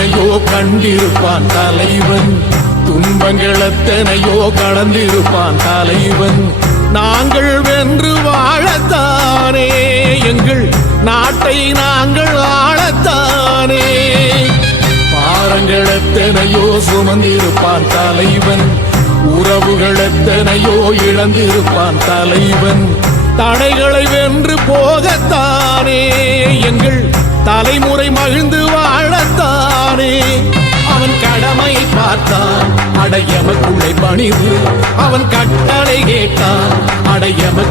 எத்தனையோ கண்டிருப்பான் தலைவன், துன்பங்கள் எத்தனையோ கடந்திருப்பான் தலைவன். நாங்கள் வென்று வாழத்தானே, எங்கள் நாட்டை நாங்கள் ஆளத்தானே. பாரங்கள் எத்தனையோ சுமந்திருப்பான் தலைவன், உறவுகள் எத்தனையோ இழந்திருப்பான் தலைவன். தடைகளை வென்று போகத்தானே, எங்கள் தலைமுறை மகிழ்ந்து வாழத்தானே. அவன் கடமையை பார்த்தான், அடையமக்குள்ளே பணிவு. அவன் கட்டளை கேட்டான், அடையம